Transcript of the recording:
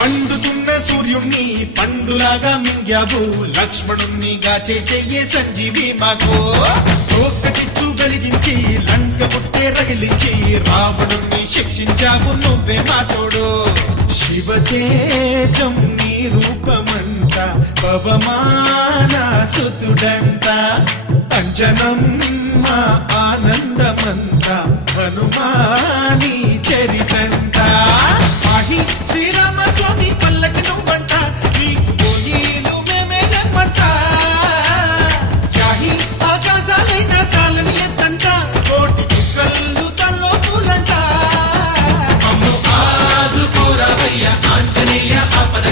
పండుతున్న సూర్యుణ్ణి పండులాగా మింగావు, లక్ష్మణుణ్ణి గాచే చెయ్యే సంజీవి మాకు. ఒక్క చిచ్చు వెలిగించి లంక పుట్టే రగిలించి రావణుణ్ణి శిక్షించావు నువ్వే మాతోడు. శివతేజం నీ రూపమంట, పవమాన సుతుడంట, అంజనం మా ఆనందమంత, హనుమాని చరితంట. ఆహి శ్రీరామ స్వామి పల్లకి నువ్వంట, నీకు పోయిలు మేమే లెమ్మంట. జాహి ఆకాశాలైన చాలని ఎత్తంట, కోటి చుక్కలు తల్లో పూలంట. మమ్ము ఆదుకోరవయ్య ఆంజనేయ ఆపద